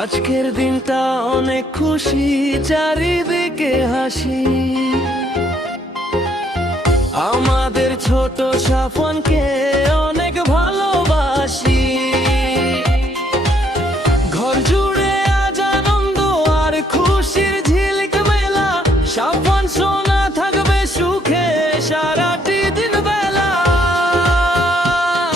আজকের দিনটা অনেক খুশি, চারিদিকে হাসি। আমাদের ছোট সাফনকে অনেক ভালোবাসি। ঘর জুড়ে আজ আনন্দ আর খুশির ঝিলিক মেলা। সাফন সোনা থাকবে সুখে সারাটি দিন বেলা।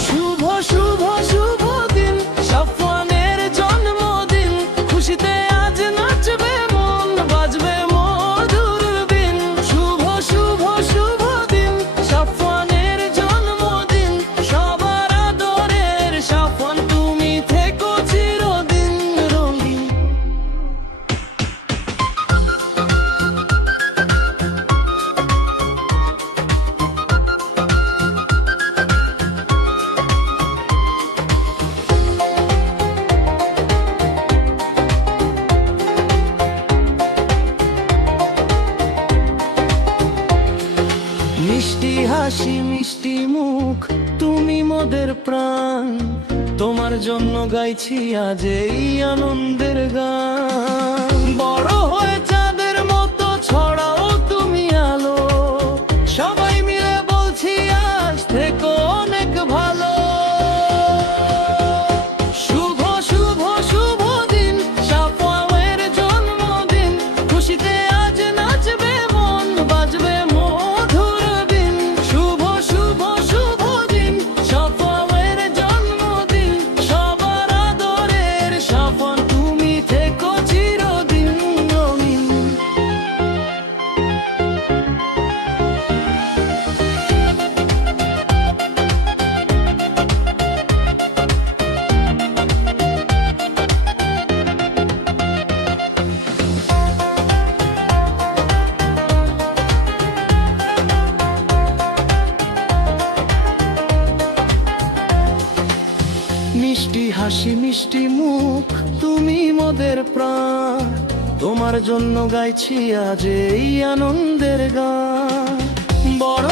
শুভ শুভ শুভ দিন, সাফনের জন্মদিন। খুশিতে আজ নাচবে মন, বাজবে মধুর বিন। শুভ শুভ শুভ দিন, সাফনের জন্মদিন। সবার আদরের সাফন, তুমি থেকো চিরদিন রঙিন। মিষ্টি হাসি মিষ্টি মুখ, তুমি মোদের প্রাণ। তোমার জন্য গাইছি আজ এই আনন্দের গান। বড় হয়ে চাঁদের মতো ছড়াও তুমি আলো। সবাই মিলে বলছি আজ থেকো অনেক ভালো। শুভ শুভ শুভ দিন, সাফওয়ানের জন্মদিন। খুশিতে আজ নাচবে মন, বাজবে মধুর বিন। শুভ শুভ শুভ দিন, সাফওয়ানের জন্মদিন। সবার আদরের সাফন, তুমি থেকো চিরদিন রঙিন। মিষ্টি হাসি মিষ্টি মুখ, তুমি মোদের প্রাণ। তোমার জন্য গাইছি আজ এই আনন্দের গান। বড়